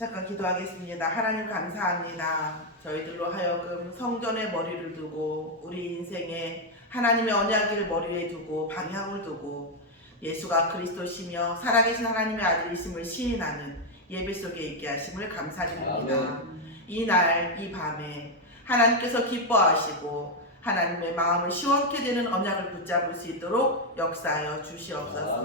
잠깐 기도하겠습니다. 하나님 감사합니다. 저희들로 하여금 성전에 머리를 두고 우리 인생에 하나님의 언약을 머리에 두고 방향을 두고 예수가 그리스도시며 살아계신 하나님의 아들이심을 시인하는 예배 속에 있게 하심을 감사드립니다. 이날 이 밤에 하나님께서 기뻐하시고 하나님의 마음을 시원케 되는 언약을 붙잡을 수 있도록 역사하여 주시옵소서.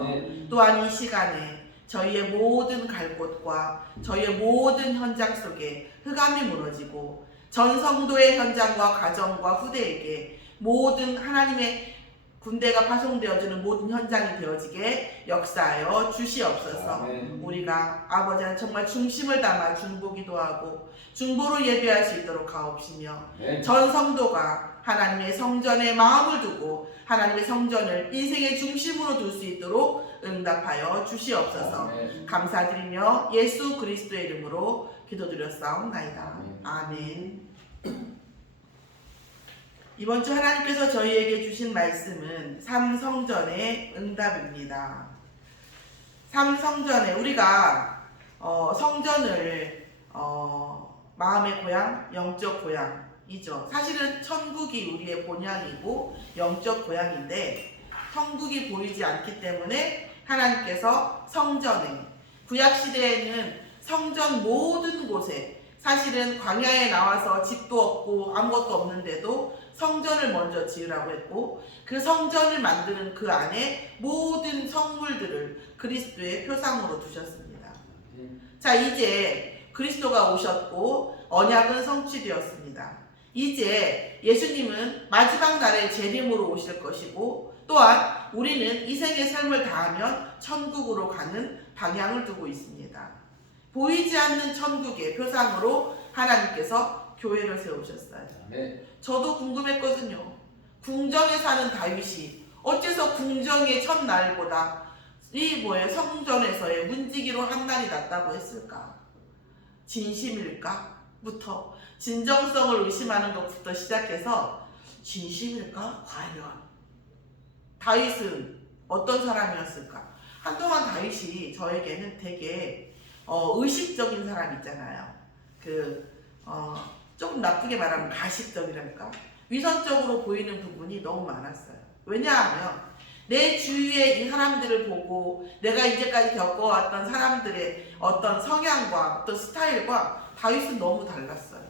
또한 이 시간에 저희의 모든 갈 곳과 저희의 모든 현장 속에 흑암이 무너지고 전 성도의 현장과 가정과 후대에게 모든 하나님의 군대가 파송되어지는 모든 현장이 되어지게 역사하여 주시옵소서. 우리가 아버지는 정말 중심을 담아 중보기도 하고 중보로 예배할 수 있도록 하옵시며 전 성도가 하나님의 성전에 마음을 두고 하나님의 성전을 인생의 중심으로 둘 수 있도록 응답하여 주시옵소서. 감사드리며 예수 그리스도의 이름으로 기도드렸사옵나이다. 아멘. 이번 주 하나님께서 저희에게 주신 말씀은 삼성전의 응답입니다. 삼성전에 우리가 성전을 마음의 고향, 영적 고향이죠. 사실은 천국이 우리의 본향이고 영적 고향인데 천국이 보이지 않기 때문에 하나님께서 성전에, 구약시대에는 성전 모든 곳에 사실은 광야에 나와서 집도 없고 아무것도 없는데도 성전을 먼저 지으라고 했고 그 성전을 만드는 그 안에 모든 성물들을 그리스도의 표상으로 두셨습니다. 자, 이제 그리스도가 오셨고 언약은 성취되었습니다. 이제 예수님은 마지막 날에 재림으로 오실 것이고 또한 우리는 이 생의 삶을 다하면 천국으로 가는 방향을 두고 있습니다. 보이지 않는 천국의 표상으로 하나님께서 교회를 세우셨어요. 저도 궁금했거든요. 궁정에 사는 다윗이 어째서 궁정의 첫날보다 성전에서의 문지기로 한 날이 낫다고 했을까? 진심일까? 부터 진정성을 의심하는 것부터 시작해서 진심일까? 과연 다윗은 어떤 사람이었을까? 한동안 다윗이 저에게는 되게 의식적인 사람 있잖아요. 조금 나쁘게 말하면 가식적이랄까? 위선적으로 보이는 부분이 너무 많았어요. 왜냐하면 내 주위의 이 사람들을 보고 내가 이제까지 겪어왔던 사람들의 어떤 성향과 어떤 스타일과 다윗은 너무 달랐어요.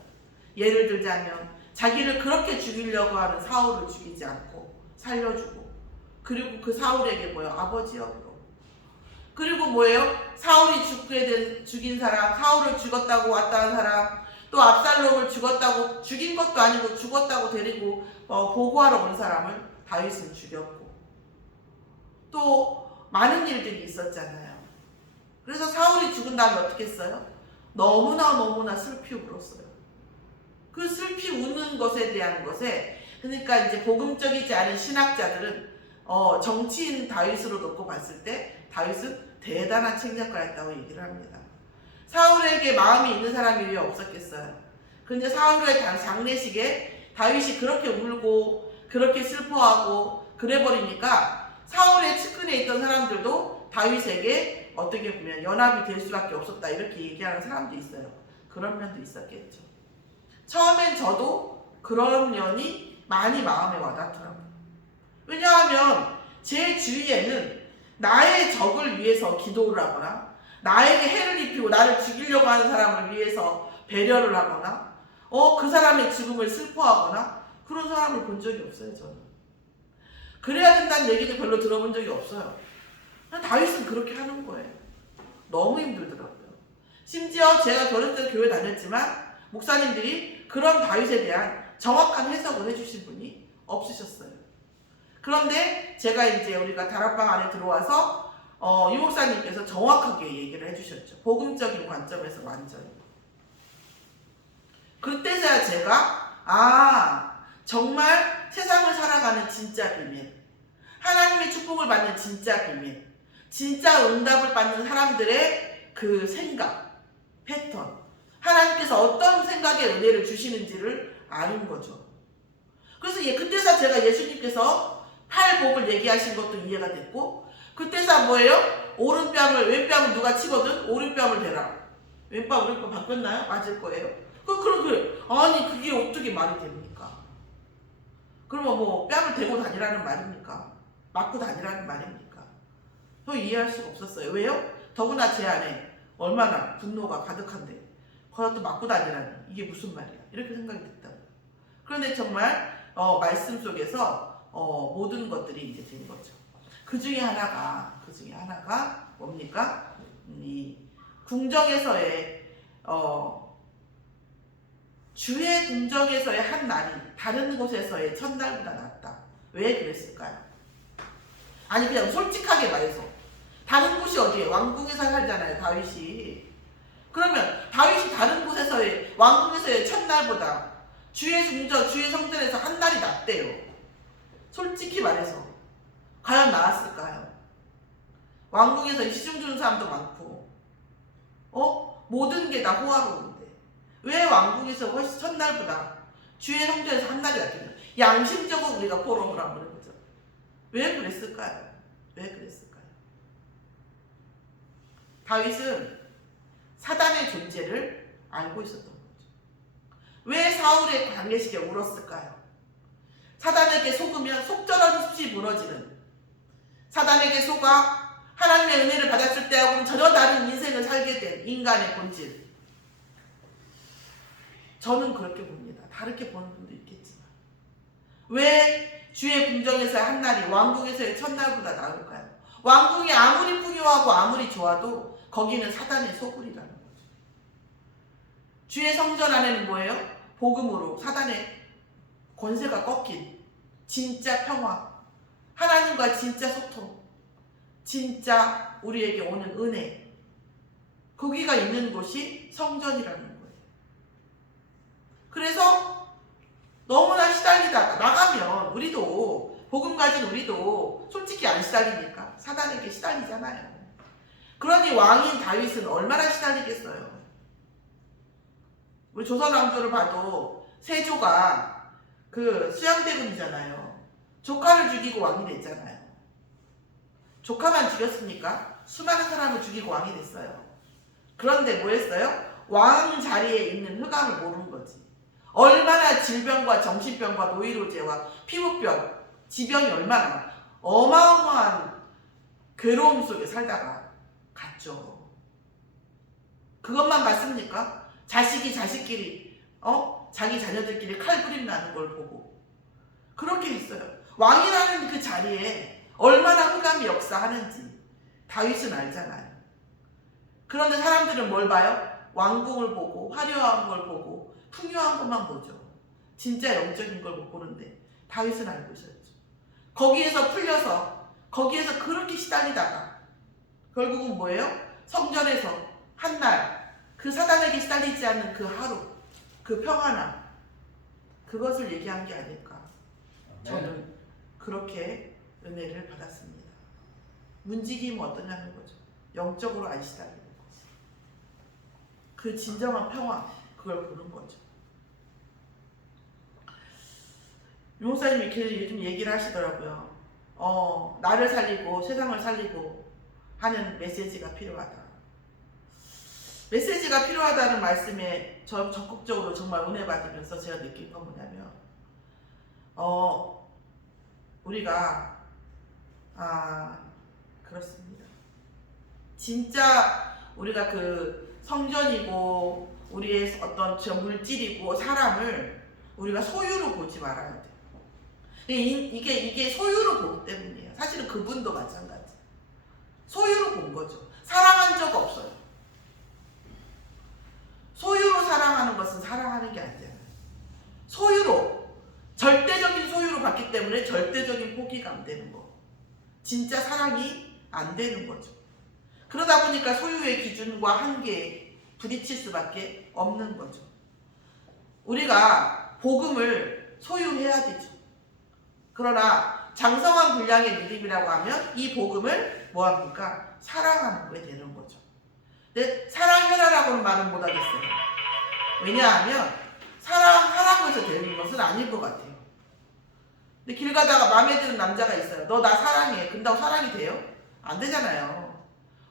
예를 들자면 자기를 그렇게 죽이려고 하는 사울을 죽이지 않고 살려주고 그리고 그 사울에게 아버지 역으로 그리고 사울이 죽인 사람, 사울을 죽었다고 왔다는 사람 또 압살롬을 죽인 것도 아니고 죽었다고 데리고 보고하러 온 사람을 다윗은 죽였고 또 많은 일들이 있었잖아요. 그래서 사울이 죽은 다음에 어떻게 했어요? 너무나 슬피 울었어요. 그 슬피 우는 것에 대한 것에 그러니까 이제 복음적이지 않은 신학자들은 정치인 다윗으로 놓고 봤을 때 다윗은 대단한 책략가였다고 얘기를 합니다. 사울에게 마음이 있는 사람이 왜 없었겠어요? 근데 사울의 장례식에 다윗이 그렇게 울고 그렇게 슬퍼하고 그래버리니까 사울의 측근에 있던 사람들도 다윗에게 어떻게 보면 연합이 될 수밖에 없었다 이렇게 얘기하는 사람도 있어요. 그런 면도 있었겠죠. 처음엔 저도 그런 면이 많이 마음에 와닿더라고요. 왜냐하면 제 주위에는 나의 적을 위해서 기도를 하거나 나에게 해를 입히고 나를 죽이려고 하는 사람을 위해서 배려를 하거나 그 사람의 죽음을 슬퍼하거나 그런 사람을 본 적이 없어요. 저는 그래야 된다는 얘기를 별로 들어본 적이 없어요. 다윗은 그렇게 하는 거예요. 너무 힘들더라고요. 심지어 제가 결혼 때 교회 다녔지만 목사님들이 그런 다윗에 대한 정확한 해석을 해주신 분이 없으셨어요. 그런데 제가 이제 우리가 다락방 안에 들어와서 유 목사님께서 정확하게 얘기를 해주셨죠. 복음적인 관점에서 완전히. 그때서야 제가 정말 세상을 살아가는 진짜 비밀, 하나님의 축복을 받는 진짜 비밀, 진짜 응답을 받는 사람들의 그 생각, 패턴, 하나님께서 어떤 생각의 은혜를 주시는지를 아는 거죠. 그래서 그때서 제가 예수님께서 팔복을 얘기하신 것도 이해가 됐고 그때서 왼뺨을 누가 치거든 오른뺨을 대라. 왼발 오른발 바뀌었나요? 맞을 거예요. 그래. 아니 그게 어떻게 말이 됩니까? 그러면 뭐 뺨을 대고 다니라는 말입니까? 맞고 다니라는 말입니까? 저 이해할 수가 없었어요. 왜요? 더구나 제 안에 얼마나 분노가 가득한데 거기다 또 맞고 다니라니 이게 무슨 말이야? 이렇게 생각이 됐다고. 그런데 정말 말씀 속에서 모든 것들이 이제 된 거죠. 그 중에 하나가 뭡니까? 이 궁정에서의 주의 궁정에서의 한 날이 다른 곳에서의 첫날보다 낫다. 왜 그랬을까요? 아니 그냥 솔직하게 말해서 다른 곳이 어디에? 왕궁에서 살잖아요, 다윗이. 그러면 다윗이 다른 곳에서의 왕궁에서의 첫날보다 주의 성전에서 한 날이 낫대요. 솔직히 말해서 과연 나았을까요? 왕궁에서 시중 주는 사람도 많고 모든 게 다 호화로운데 왜 왕궁에서 훨씬 첫날보다 주의 성전에서 한 날이 낫겠냐? 양심적으로 우리가 포럼을 한번 해보죠. 왜 그랬을까요? 다윗은 사단의 존재를 알고 있었던 거죠. 왜 사울의 장례식에 울었을까요? 사단에게 속으면 속절한 숲이 무너지는, 사단에게 속아 하나님의 은혜를 받았을 때하고는 전혀 다른 인생을 살게 된 인간의 본질. 저는 그렇게 봅니다. 다르게 보는 분도 있겠지만 왜 주의 궁정에서의 한 날이 왕궁에서의 첫날보다 나을까요? 왕궁이 아무리 풍요하고 아무리 좋아도 거기는 사단의 소굴이라는 거죠. 주의 성전 안에는 뭐예요? 복음으로 사단의 권세가 꺾인 진짜 평화, 하나님과 진짜 소통, 진짜 우리에게 오는 은혜, 거기가 있는 곳이 성전이라는 거예요. 그래서 너무나 시달리다가 나가면 우리도 복음 가진 우리도 솔직히 안 시달립니까? 사단에게 시달리잖아요. 그러니 왕인 다윗은 얼마나 시달리겠어요. 우리 조선 왕조를 봐도 세조가 그 수양대군이잖아요. 조카를 죽이고 왕이 됐잖아요. 조카만 죽였습니까? 수많은 사람을 죽이고 왕이 됐어요. 그런데 뭐 했어요? 왕 자리에 있는 흑암을 모르는 거지. 얼마나 질병과 정신병과 노이로제와 피부병, 지병이 얼마나 어마어마한 괴로움 속에 살다가 갔죠. 그것만 맞습니까? 자식이 자식끼리 자기 자녀들끼리 칼부림 나는 걸 보고 그렇게 했어요. 왕이라는 그 자리에 얼마나 흑암이 역사하는지 다윗은 알잖아요. 그런데 사람들은 뭘 봐요? 왕궁을 보고 화려한 걸 보고 풍요한 것만 보죠. 진짜 영적인 걸 못 보는데 다윗은 알고 있었죠. 거기에서 풀려서 거기에서 그렇게 시달리다가 결국은 뭐예요? 성전에서 한 날 그 사단에게 시달리지 않는 그 하루, 그 평안함, 그것을 얘기한 게 아닐까. 저는 그렇게 은혜를 받았습니다. 문지기면 어떠냐는 거죠. 영적으로 안 시달리는 거죠. 그 진정한 평화, 그걸 보는 거죠. 유목사님이 계속 요즘 얘기를 하시더라고요. 나를 살리고 세상을 살리고 하는 메시지가 필요하다. 메시지가 필요하다는 말씀에 저 적극적으로 정말 은혜 받으면서 제가 느낀 건 뭐냐면 우리가 그렇습니다. 진짜 우리가 그 성전이고 우리의 어떤 저 물질이고 사람을 우리가 소유로 보지 말아야 돼요. 이게 소유로 보기 때문이에요. 사실은 그분도 마찬가지. 소유로 본 거죠. 사랑한 적 없어요. 소유로 사랑하는 것은 사랑하는 게 아니잖아요. 소유로, 절대적인 소유로 봤기 때문에 절대적인 포기가 안 되는 거. 진짜 사랑이 안 되는 거죠. 그러다 보니까 소유의 기준과 한계에 부딪힐 수밖에 없는 거죠. 우리가 복음을 소유해야 되죠. 그러나 장성한 분량의 믿음이라고 하면 이 복음을 뭐합니까? 사랑하는 게 되는 거죠. 근데 사랑해라라고는 말은 못하겠어요. 왜냐하면 사랑하라고 해서 되는 것은 아닐 것 같아요. 근데 길 가다가 마음에 드는 남자가 있어요. 너 나 사랑해. 근다고 사랑이 돼요? 안 되잖아요.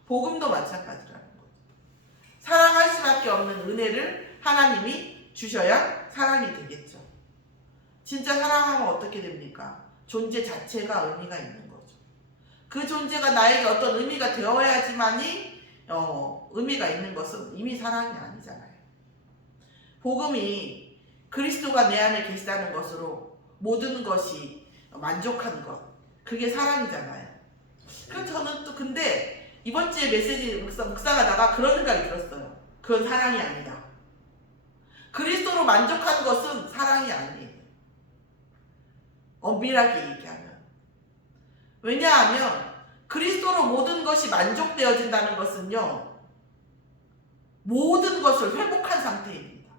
복음도 마찬가지라는 거죠. 사랑할 수밖에 없는 은혜를 하나님이 주셔야 사랑이 되겠죠. 진짜 사랑하면 어떻게 됩니까? 존재 자체가 의미가 있는 거죠. 그 존재가 나에게 어떤 의미가 되어야지만이 의미가 있는 것은 이미 사랑이 아니잖아요. 복음이 그리스도가 내 안에 계시다는 것으로 모든 것이 만족하는 것, 그게 사랑이잖아요. 그래서 저는 또 근데 이번 주에 메시지 묵상하다가 그런 생각이 들었어요. 그건 사랑이 아니다. 그리스도로 만족하는 것은 사랑이 아니에요. 엄밀하게 얘기하면. 왜냐하면 그리스도로 모든 것이 만족되어진다는 것은요, 모든 것을 회복한 상태입니다.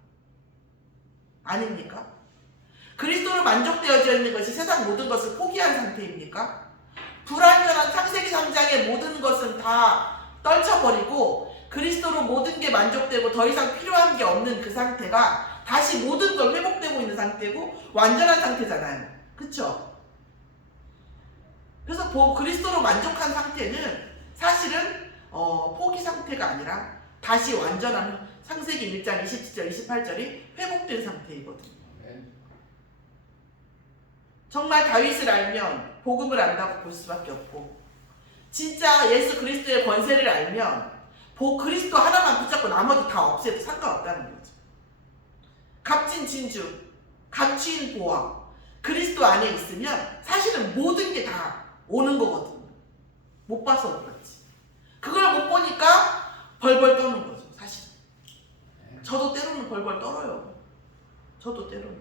아닙니까? 그리스도로 만족되어져 있는 것이 세상 모든 것을 포기한 상태입니까? 불완전한 창세기 3장의 모든 것은 다 떨쳐버리고 그리스도로 모든 게 만족되고 더 이상 필요한 게 없는 그 상태가 다시 모든 걸 회복되고 있는 상태고 완전한 상태잖아요. 그쵸? 그래서 그리스도로 만족한 상태는 사실은 포기 상태가 아니라 다시 완전한 창세기 1장 27절 28절이 회복된 상태이거든요. 정말 다윗을 알면 복음을 안다고 볼 수밖에 없고, 진짜 예수 그리스도의 권세를 알면 그리스도 하나만 붙잡고 나머지 다 없애도 상관없다는 거죠. 값진 진주, 값진 보화, 그리스도 안에 있으면 사실은 모든 게 다 오는 거거든요. 못 봐서 그렇지. 그걸 못 보니까 벌벌 떠는 거죠, 사실. 저도 때로는 벌벌 떨어요. 저도 때로는.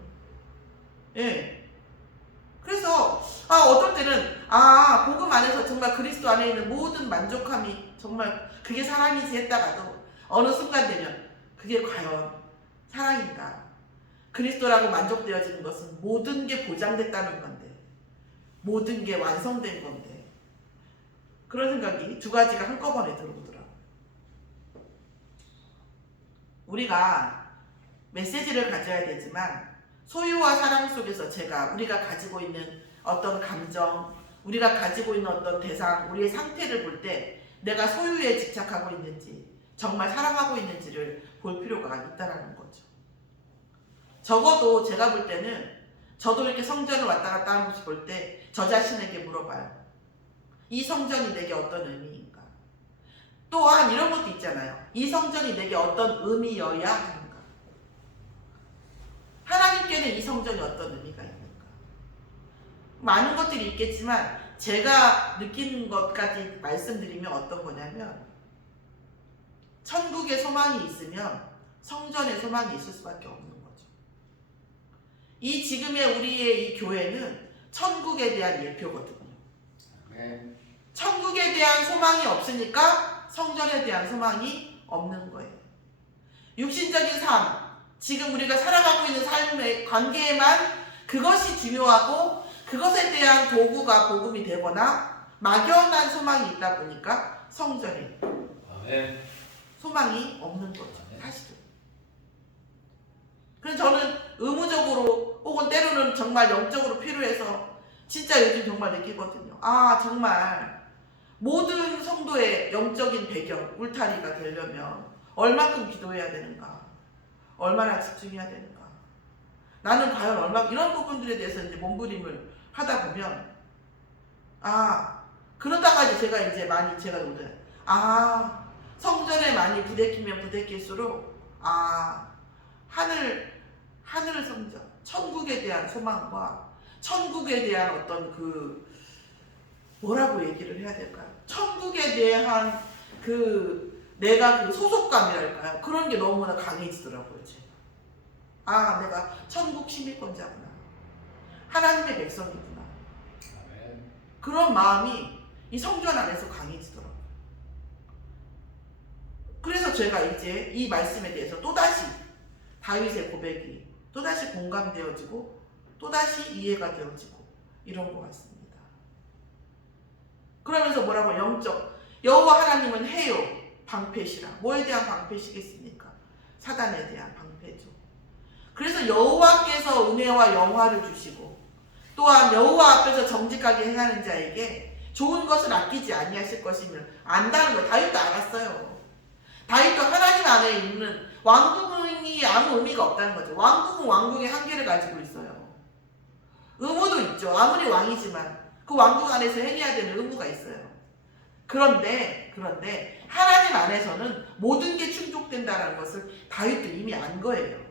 예. 그래서 어떨 때는 복음 안에서 정말 그리스도 안에 있는 모든 만족함이 정말 그게 사랑이지 했다가도 어느 순간 되면 그게 과연 사랑인가? 그리스도라고 만족되어지는 것은 모든 게 보장됐다는 건데, 모든 게 완성된 건데, 그런 생각이 두 가지가 한꺼번에 들어오더라고요. 우리가 메시지를 가져야 되지만 소유와 사랑 속에서 우리가 가지고 있는 어떤 감정, 우리가 가지고 있는 어떤 대상, 우리의 상태를 볼 때 내가 소유에 집착하고 있는지, 정말 사랑하고 있는지를 볼 필요가 있다는 거죠. 적어도 제가 볼 때는 저도 이렇게 성전을 왔다 갔다 하는 모습 볼 때 저 자신에게 물어봐요. 이 성전이 내게 어떤 의미인가? 또한 이런 것도 있잖아요. 이 성전이 내게 어떤 의미여야 하는가? 하나님께는 이 성전이 어떤 의미가 있는가? 많은 것들이 있겠지만 제가 느끼는 것까지 말씀드리면 어떤 거냐면, 천국에 소망이 있으면 성전에 소망이 있을 수밖에 없는 거죠. 이 지금의 우리의 이 교회는 천국에 대한 예표거든요. 천국에 대한 소망이 없으니까 성전에 대한 소망이 없는 거예요. 육신적인 삶, 지금 우리가 살아가고 있는 삶의 관계에만 그것이 중요하고 그것에 대한 도구가 복음이 되거나 막연한 소망이 있다 보니까 성전에 소망이 없는 거죠, 사실은. 그래서 저는 의무적으로 혹은 때로는 정말 영적으로 필요해서 진짜 요즘 정말 느끼거든요. 정말 모든 성도의 영적인 배경, 울타리가 되려면 얼마큼 기도해야 되는가, 얼마나 집중해야 되는가, 나는 과연 이런 부분들에 대해서 이제 몸부림을 하다 보면 그러다가 이제 제가 노래 성전에 많이 부대끼면 부대낄수록 하늘 성전, 천국에 대한 소망과 천국에 대한 어떤 뭐라고 얘기를 해야 될까요? 천국에 대한 내가 소속감이랄까요? 그런 게 너무나 강해지더라고요, 제가. 내가 천국 시민권자구나. 하나님의 백성이구나. 그런 마음이 이 성전 안에서 강해지더라고요. 그래서 제가 이제 이 말씀에 대해서 또다시 다윗의 고백이 또다시 공감되어지고 또다시 이해가 되어지고 이런 것 같습니다. 그러면서 뭐라고 여호와 하나님은 해요 방패시라. 뭐에 대한 방패시겠습니까? 사단에 대한 방패죠. 그래서 여호와께서 은혜와 영화를 주시고 또한 여호와 앞에서 정직하게 행하는 자에게 좋은 것을 아끼지 아니하실 것임을 안다는 거. 다윗도 알았어요. 다윗도 하나님 안에 있는 왕궁이 아무 의미가 없다는 거죠. 왕궁은 왕궁의 한계를 가지고 있어요. 의무도 있죠. 아무리 왕이지만 그 왕궁 안에서 행해야 되는 의무가 있어요. 그런데 하나님 안에서는 모든 게 충족된다는 것을 다윗도 이미 안 거예요.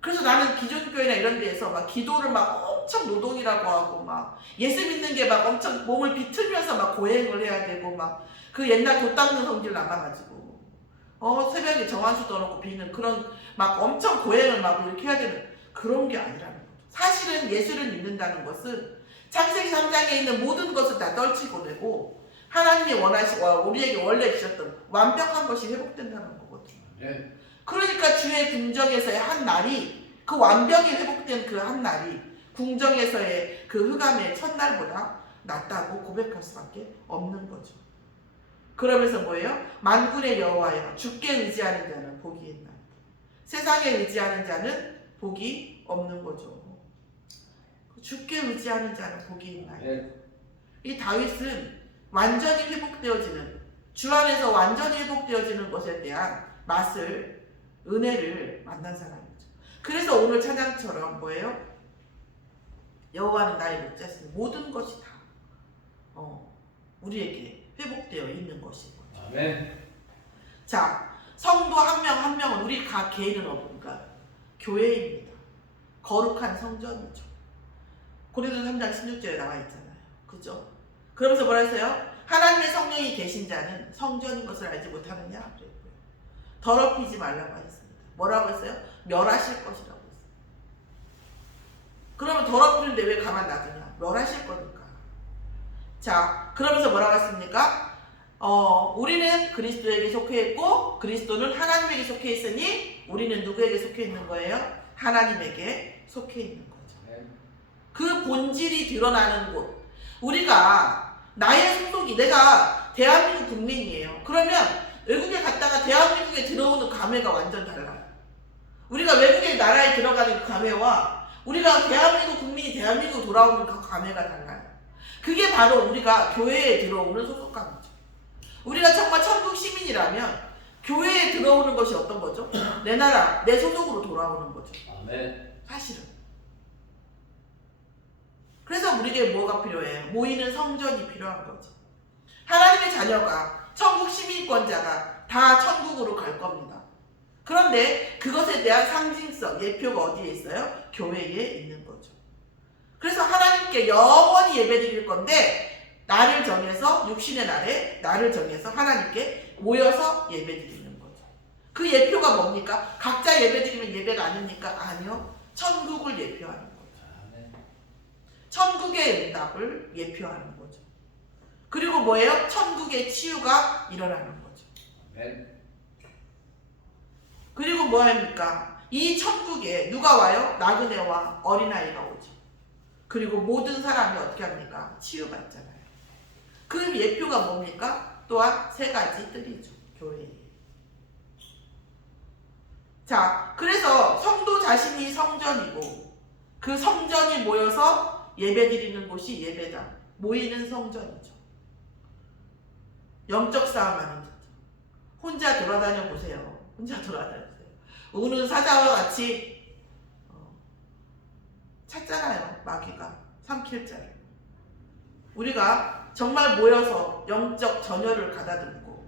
그래서 나는 기존 교회나 이런 데에서 막 기도를 막 엄청 노동이라고 하고 막 예수 믿는 게 막 엄청 몸을 비틀면서 막 고행을 해야 되고 막 그 옛날 돛 닦는 성질 남아가지고 새벽에 정한수 떠놓고 비는 그런 막 엄청 고행을 막 이렇게 해야 되는 그런 게 아니라는 거죠. 사실은 예수를 믿는다는 것은 창세기 3장에 있는 모든 것을 다 떨치고 내고 하나님이 우리에게 원래 주셨던 완벽한 것이 회복된다는 거거든요. 네. 그러니까 주의 궁정에서의 한 날이 그 완벽히 회복된 그 한 날이 궁정에서의 그 흑암의 첫날보다 낫다고 고백할 수밖에 없는 거죠. 그러면서 뭐예요? 만군의 여호와여 주께 의지하는 자는 복이 있나이다. 세상에 의지하는 자는 복이 없는 거죠. 주께 의지하는 자는 복이 있나이다. 네. 이 다윗은 완전히 회복되어지는 주 안에서 완전히 회복되어지는 것에 대한 맛을 은혜를 만난 사람이죠. 그래서 오늘 찬양처럼 뭐예요? 여호와는 나의 목자시니 모든 것이 다 우리에게 회복되어 있는 것이고. 아멘. 자, 성도 한 명 한 명은 우리 각 개인은 어딘가 교회입니다. 거룩한 성전이죠. 고린도서 3장 16절에 나와 있잖아요. 그죠? 그러면서 뭐라 했어요? 하나님의 성령이 계신 자는 성전인 것을 알지 못하느냐? 그랬고요. 더럽히지 말라고 했습니다. 뭐라고 했어요? 멸하실 것이라고 했어요. 그러면 더럽히는데 왜 가만 놔두냐? 멸하실 거니까. 자, 그러면서 뭐라고 했습니까? 우리는 그리스도에게 속해 있고 그리스도는 하나님에게 속해 있으니 우리는 누구에게 속해 있는 거예요? 하나님에게 속해 있는 거죠. 그 본질이 드러나는 곳. 우리가 나의 소속이 내가 대한민국 국민이에요. 그러면 외국에 갔다가 대한민국에 들어오는 감회가 완전 달라요. 우리가 외국의 나라에 들어가는 그 감회와 우리가 대한민국 국민이 대한민국 돌아오는 그 감회가 달라요. 그게 바로 우리가 교회에 들어오는 소속감이죠. 우리가 정말 천국 시민이라면 교회에 들어오는 것이 어떤 거죠? 내 나라, 내 소속으로 돌아오는 거죠. 아멘. 사실은. 그래서 우리에게 뭐가 필요해요? 모이는 성전이 필요한 거죠. 하나님의 자녀가 천국 시민권자가 다 천국으로 갈 겁니다. 그런데 그것에 대한 상징성, 예표가 어디에 있어요? 교회에 있는 거죠. 그래서 하나님께 영원히 예배드릴 건데 나를 정해서 육신의 날에 나를 정해서 하나님께 모여서 예배드리는 거죠. 그 예표가 뭡니까? 각자 예배드리면 예배가 아닙니까? 아니요. 천국을 예표하는 거죠. 천국의 응답을 예표하는 거죠. 그리고 뭐예요? 천국의 치유가 일어나는 거죠. 그리고 뭐합니까? 이 천국에 누가 와요? 나그네와 어린아이가 오죠. 그리고 모든 사람이 어떻게 합니까? 치유받잖아요. 그 예표가 뭡니까? 또한 세 가지 뜰이죠. 교회에. 자, 그래서 성도 자신이 성전이고 그 성전이 모여서 예배드리는 곳이 예배당, 모이는 성전이죠. 영적 싸움하는 거죠. 혼자 돌아다녀 보세요. 혼자 돌아다녀 보세요. 우는 사자와 같이 찾잖아요. 마귀가 삼킬 자를. 우리가 정말 모여서 영적 전열을 가다듬고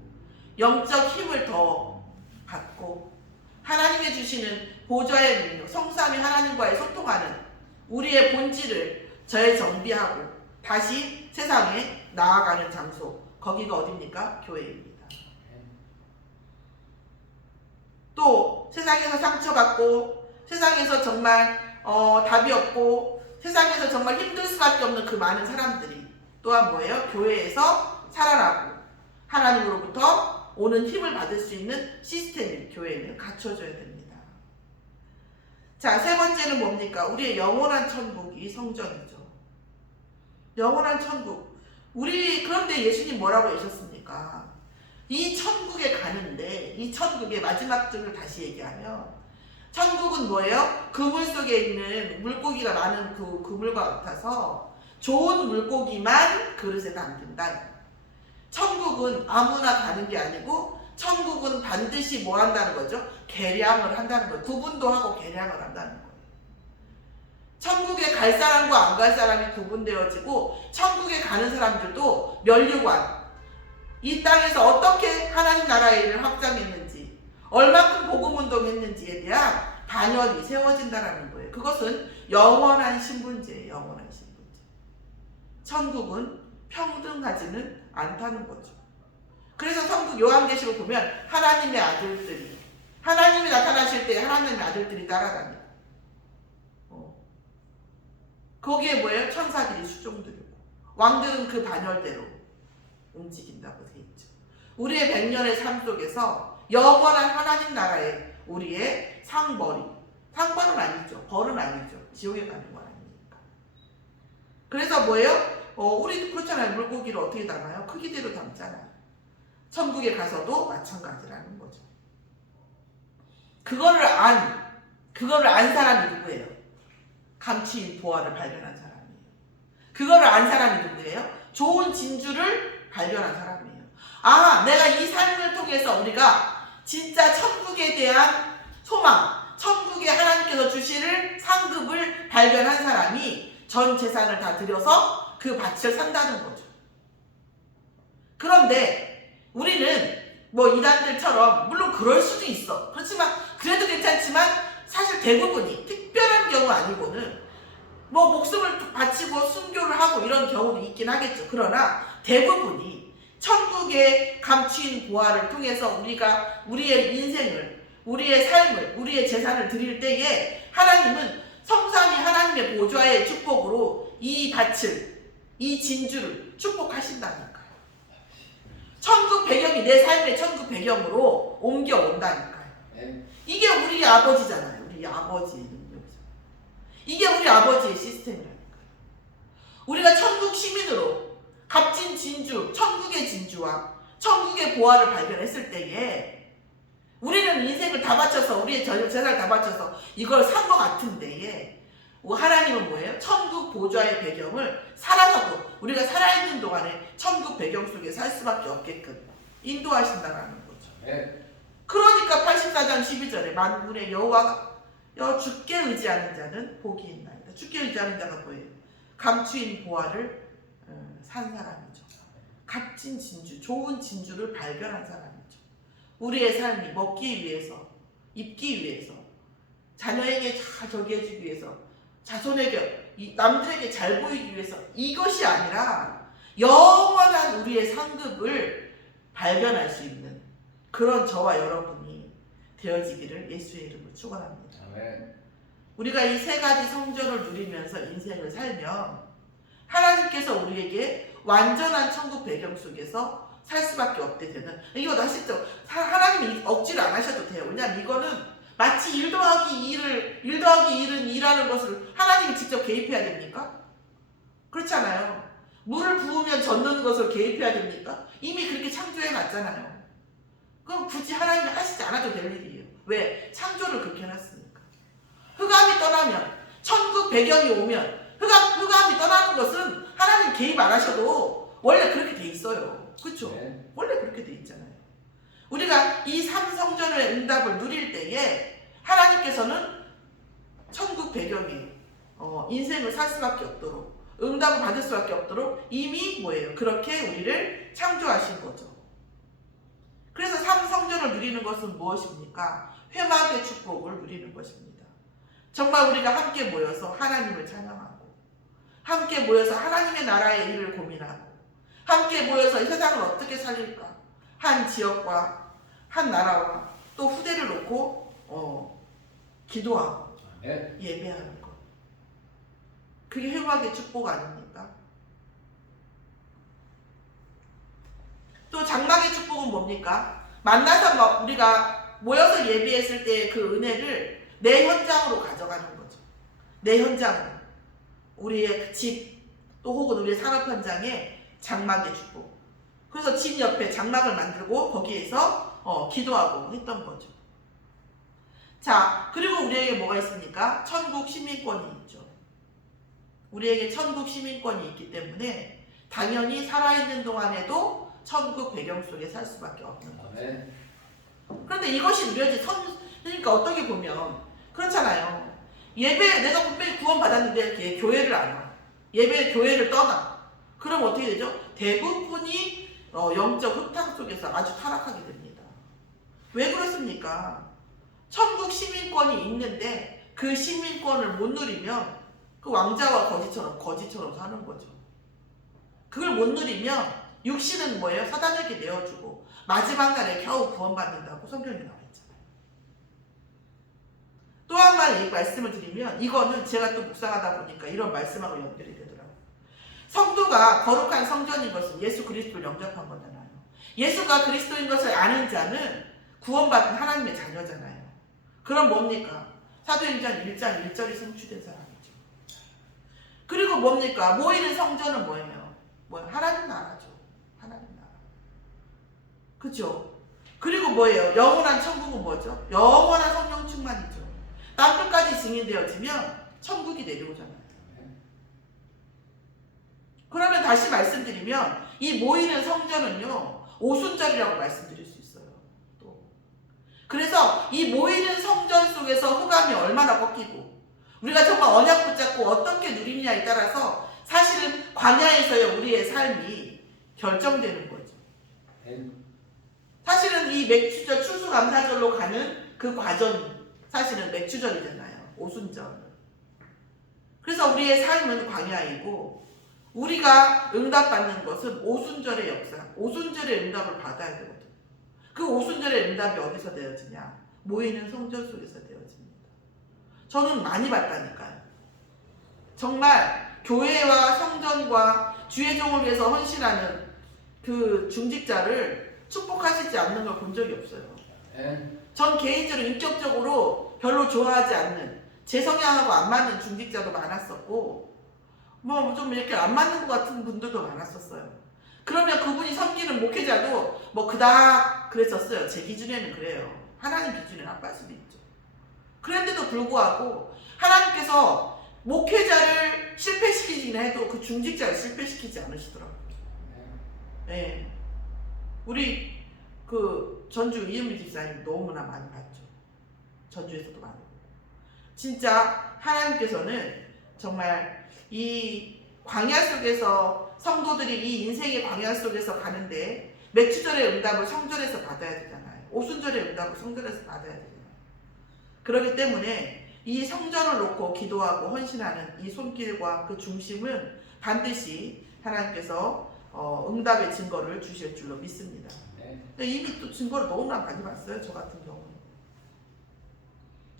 영적 힘을 더 받고 하나님이 주시는 보좌의 능력, 성삼위 하나님과의 소통하는 우리의 본질을 재정비하고 다시 세상에 나아가는 장소, 거기가 어디입니까? 교회입니다. 또 세상에서 상처받고 세상에서 정말 답이 없고 세상에서 정말 힘들 수밖에 없는 그 많은 사람들이 또한 뭐예요? 교회에서 살아나고 하나님으로부터 오는 힘을 받을 수 있는 시스템이 교회에는 갖춰져야 됩니다. 자, 세 번째는 뭡니까? 우리의 영원한 천국이 성전이죠. 영원한 천국. 그런데 예수님 뭐라고 하셨습니까? 이 천국에 가는데 이 천국의 마지막 점을 다시 얘기하면 천국은 뭐예요? 그물 속에 있는 물고기가 많은 그 그물과 같아서 좋은 물고기만 그릇에 담긴다. 천국은 아무나 가는 게 아니고 천국은 반드시 뭐 한다는 거죠? 계량을 한다는 거예요. 구분도 하고 계량을 한다는 거예요. 천국에 갈 사람과 안 갈 사람이 구분되어지고 천국에 가는 사람들도 면류관, 이 땅에서 어떻게 하나님 나라의 일을 확장했는지, 얼마큼 복음운동했는지에 대한 반열이 세워진다는 거예요. 그것은 영원한 신분제예요. 영원한 신분제. 천국은 평등하지는 않다는 거죠. 그래서 성국 요한계시록 보면 하나님의 아들들이, 하나님이 나타나실 때 하나님의 아들들이 따라다니고, 거기에 뭐예요? 천사들이 수종드리고 왕들은 그 반열대로 움직인다고 돼 있죠. 우리의 100년의 삶 속에서 영원한 하나님 나라에 우리의 상벌은 아니죠. 벌은 아니죠. 지옥에 가는 건 아니니까. 그래서 뭐예요? 우리도 그렇잖아요. 물고기를 어떻게 담아요? 크기대로 담잖아요. 천국에 가서도 마찬가지라는 거죠. 그거를 안 사람이 누구예요? 감추인 보화를 발견한 사람이에요. 그거를 안 사람이 누구예요? 좋은 진주를 발견한 사람이에요. 아, 내가 이 삶을 통해서 우리가 진짜 천국에 대한 소망, 천국에 하나님께서 주실 상급을 발견한 사람이 전 재산을 다 들여서 그 밭을 산다는 거죠. 그런데 우리는 뭐 이단들처럼 물론 그럴 수도 있어. 그렇지만 그래도 괜찮지만 사실 대부분이 특별한 경우 아니고는 뭐 목숨을 바치고 순교를 하고 이런 경우도 있긴 하겠죠. 그러나 대부분이 천국의 감추인 보화를 통해서 우리가 우리의 인생을, 우리의 삶을, 우리의 재산을 드릴 때에 하나님은 성삼위 하나님의 보좌의 축복으로 이 밭을, 이 진주를 축복하신다니까요. 천국 배경이 내 삶의 천국 배경으로 옮겨온다니까요. 이게 우리 아버지잖아요. 우리 아버지의 능력이잖아요. 이게 우리 아버지의 시스템이라니까요. 우리가 천국 시민으로 값진 진주, 천국의 진주와 천국의 보화를 발견했을 때에 우리는 인생을 다 바쳐서, 우리의 재산을 다 바쳐서 이걸 산 것 같은 데에 하나님은 뭐예요? 천국 보좌의 배경을 살아가도 우리가 살아있는 동안에 천국 배경 속에 살 수밖에 없게끔 인도하신다는 거죠. 네. 그러니까 84장 12절에 만군의 여호와가 주께 의지하는 자는 복이 있나이다. 주께 의지하는 자가 뭐예요? 감추인 보화를 산 사람이죠. 값진 진주, 좋은 진주를 발견한 사람이죠. 우리의 삶이 먹기 위해서, 입기 위해서, 자녀에게 잘 저기 해주기 위해서, 자손에게, 남들에게 잘 보이기 위해서 이것이 아니라 영원한 우리의 상급을 발견할 수 있는 그런 저와 여러분이 되어지기를 예수의 이름으로 축원합니다. 우리가 이 세 가지 성전을 누리면서 인생을 살면 하나님께서 우리에게 완전한 천국 배경 속에서 살 수밖에 없게 되는, 이거 아시죠? 하나님이 억지를 안 하셔도 돼요. 왜냐하면 이거는 마치 1 더하기 1은 일하는 것을 하나님이 직접 개입해야 됩니까? 그렇잖아요. 물을 부으면 젖는 것을 개입해야 됩니까? 이미 그렇게 창조해 놨잖아요. 그럼 굳이 하나님이 하시지 않아도 될 일이에요. 왜? 창조를 그렇게 해놨으니까. 흑암이 떠나면, 천국 배경이 오면, 흑암이 떠나는 것은 하나님 개입 안 하셔도 원래 그렇게 돼 있어요. 그렇죠? 네. 원래 그렇게 돼 있잖아요. 우리가 이 삼성전의 응답을 누릴 때에 하나님께서는 천국 배경에 인생을 살 수밖에 없도록, 응답을 받을 수밖에 없도록 이미 뭐예요? 그렇게 우리를 창조하신 거죠. 그래서 삼성전을 누리는 것은 무엇입니까? 회막의 축복을 누리는 것입니다. 정말 우리가 함께 모여서 하나님을 찬양하고, 함께 모여서 하나님의 나라의 일을 고민하고, 함께 모여서 이 세상을 어떻게 살릴까? 한 지역과 한 나라와 또 후대를 놓고 기도하고 예배하는 것. 그게 회막의 축복 아닙니까? 또 장막의 축복은 뭡니까? 만나서 우리가 모여서 예배했을 때 그 은혜를 내 현장으로 가져가는 거죠. 내 현장으로. 우리의 집, 또 혹은 우리의 산업 현장에 장막의 축복. 그래서 집 옆에 장막을 만들고 거기에서 기도하고 했던 거죠. 자, 그리고 우리에게 뭐가 있습니까? 천국 시민권이 있죠. 우리에게 천국 시민권이 있기 때문에 당연히 살아있는 동안에도 천국 배경 속에 살 수밖에 없는 거죠. 그런데 이것이 그러니까 어떻게 보면 그렇잖아요. 예배 내가 분명히 구원 받았는데 교회를 안 와. 예배 교회를 떠나. 그럼 어떻게 되죠? 대부분이 영적 흙탕 속에서 아주 타락하게 됩니다. 왜 그렇습니까? 천국 시민권이 있는데 그 시민권을 못 누리면 그 왕자와 거지처럼 사는 거죠. 그걸 못 누리면 육신은 뭐예요? 사단에게 내어주고 마지막 날에 겨우 구원받는다고 성경에 나와 있잖아요. 또 한 번 말씀을 드리면 이거는 제가 또 묵상하다 보니까 이런 말씀하고 연결이 되더라고요. 성도가 거룩한 성전인 것은 예수 그리스도를 영접한 거잖아요. 예수가 그리스도인 것을 아는 자는 구원받은 하나님의 자녀잖아요. 그럼 뭡니까? 사도행전 1장 1절이 성취된 사람이죠. 그리고 뭡니까? 모이는 성전은 뭐예요? 하나님 나라죠. 하나님 나라. 그죠? 그리고 뭐예요? 영원한 천국은 뭐죠? 영원한 성령 충만이죠. 땅끝까지 증인되어지면 천국이 내려오잖아요. 그러면 다시 말씀드리면 이 모이는 성전은요 오순절이라고 말씀드릴 수 있어요. 또 그래서 이 모이는 성전 속에서 흑암이 얼마나 꺾이고 우리가 정말 언약 붙잡고 어떻게 누리느냐에 따라서 사실은 광야에서의 우리의 삶이 결정되는 거죠. 사실은 이 맥추절 추수감사절로 가는 그 과정이 사실은 맥추절이잖아요. 오순절. 그래서 우리의 삶은 광야이고 우리가 응답받는 것은 오순절의 역사, 오순절의 응답을 받아야 되거든요. 그 오순절의 응답이 어디서 되어지냐? 모이는 성전 속에서 되어집니다. 저는 많이 받다니까요. 정말 교회와 성전과 주의 종을 위해서 헌신하는 그 중직자를 축복하시지 않는 걸 본 적이 없어요. 전 개인적으로 인격적으로 별로 좋아하지 않는 제 성향하고 안 맞는 중직자도 많았었고 좀 이렇게 안 맞는 것 같은 분들도 많았었어요. 그러면 그분이 섬기는 목회자도 그닥 그랬었어요. 제 기준에는 그래요. 하나님 기준에 나쁠 수도 있죠. 그런데도 불구하고 하나님께서 목회자를 실패시키긴 해도 그 중직자를 실패시키지 않으시더라고요. 네. 우리 그 전주 이은미 집사님 너무나 많이 봤죠. 전주에서도 많이 보고. 진짜 하나님께서는 정말 이 광야 속에서 성도들이 이 인생의 광야 속에서 가는데 맥추절의 응답을 성전에서 받아야 되잖아요. 오순절의 응답을 성전에서 받아야 되잖아요. 그렇기 때문에 이 성전을 놓고 기도하고 헌신하는 이 손길과 그 중심은 반드시 하나님께서 응답의 증거를 주실 줄로 믿습니다. 이미 또 증거를 너무나 많이 봤어요. 저 같은 경우는.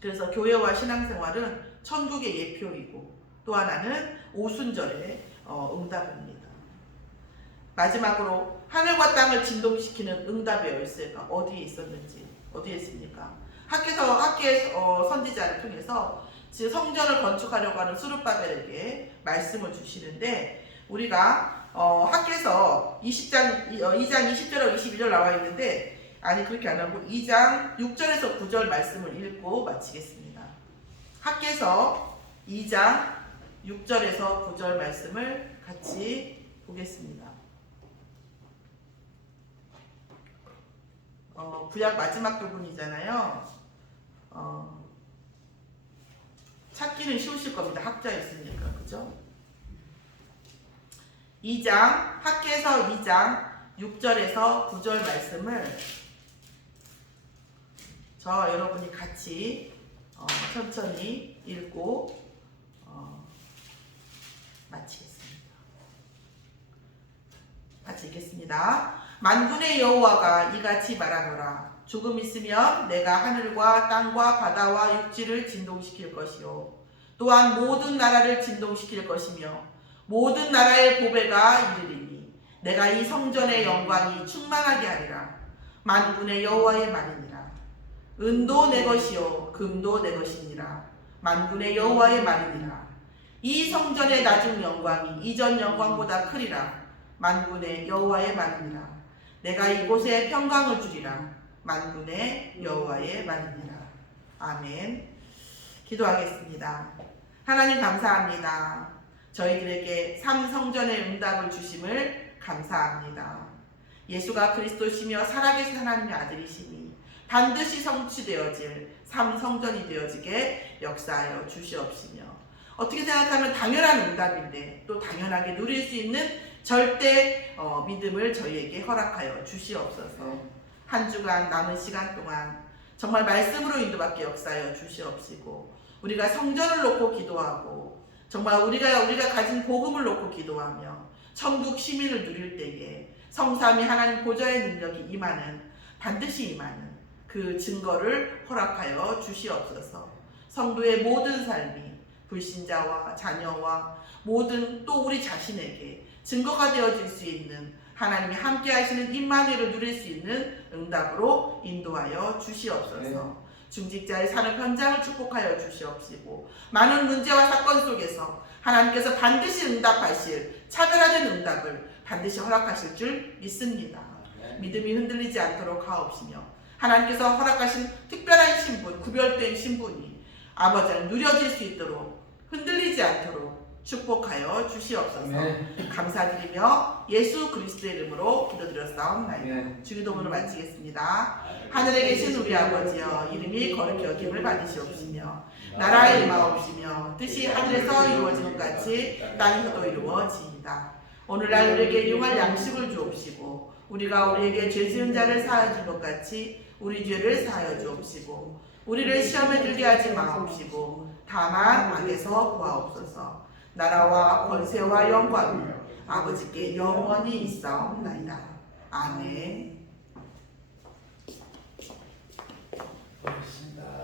그래서 교회와 신앙생활은 천국의 예표이고 또 하나는 오순절의 응답입니다. 마지막으로 하늘과 땅을 진동시키는 응답의 열쇠가 어디에 있었는지 어디에 있습니까? 학계 선지자를 통해서 성전을 건축하려고 하는 스룹바벨에게 말씀을 주시는데 우리가 학계서 2장 20절하고 21절 나와 있는데 아니 그렇게 안 하고 2장 6절에서 9절 말씀을 읽고 마치겠습니다. 학계서 2장 6절에서 9절 말씀을 같이 보겠습니다. 구약 마지막 부분이잖아요. 찾기는 쉬우실 겁니다. 학자 있으니까. 그죠? 2장, 학계서 2장 6절에서 9절 말씀을 저 여러분이 같이 천천히 읽고 마치겠습니다. 같이 읽겠습니다. 만군의 여호와가 이같이 말하노라. 조금 있으면 내가 하늘과 땅과 바다와 육지를 진동시킬 것이요 또한 모든 나라를 진동시킬 것이며 모든 나라의 보배가 이르리니 내가 이 성전의 영광이 충만하게 하리라. 만군의 여호와의 말이니라. 은도 내 것이요 금도 내 것이니라. 만군의 여호와의 말이니라. 이 성전의 나중 영광이 이전 영광보다 크리라. 만군의 여호와의 말이니라. 내가 이곳에 평강을 주리라. 만군의 여호와의 말이니라. 아멘. 기도하겠습니다. 하나님 감사합니다. 저희들에게 삼성전의 응답을 주심을 감사합니다. 예수가 그리스도시며 살아계신 하나님의 아들이시니 반드시 성취되어질 삶 성전이 되어지게 역사하여 주시옵시며, 어떻게 생각하면 당연한 응답인데 또 당연하게 누릴 수 있는 절대 믿음을 저희에게 허락하여 주시옵소서. 한 주간 남은 시간 동안 정말 말씀으로 인도받게 역사하여 주시옵시고, 우리가 성전을 놓고 기도하고 정말 우리가 가진 복음을 놓고 기도하며 천국 시민을 누릴 때에 성삼위 하나님 보좌의 능력이 반드시 임하는 그 증거를 허락하여 주시옵소서. 성도의 모든 삶이 불신자와 자녀와 모든 또 우리 자신에게 증거가 되어질 수 있는 하나님이 함께 하시는 임마누엘을 누릴 수 있는 응답으로 인도하여 주시옵소서. 중직자의 산업 현장을 축복하여 주시옵시고, 많은 문제와 사건 속에서 하나님께서 반드시 응답하실 차별화된 응답을 반드시 허락하실 줄 믿습니다. 믿음이 흔들리지 않도록 하옵시며, 하나님께서 허락하신 특별한 신분, 구별된 신분이 아버지 안에 누려질 수 있도록 흔들리지 않도록 축복하여 주시옵소서. 감사드리며 예수 그리스도의 이름으로 기도드렸사옵나이다. 주기도문을 마치겠습니다. 하늘에 계신 우리 아버지여, 이름이 거룩히 여김을 받으시옵시며, 나라의 임하옵시며, 뜻이 하늘에서 이루어지는 것 같이 땅에서도 이루어지이다. 오늘날 우리에게 일용할 양식을 주옵시고, 우리가 우리에게 죄 지은 자를 사하여 준 것 같이 우리 죄를 사하여 주옵시고, 우리를 시험에 들게 하지 마옵시고 다만 악에서 구하옵소서. 나라와 권세와 영광은 아버지께 영원히 있사옵나이다. 아멘.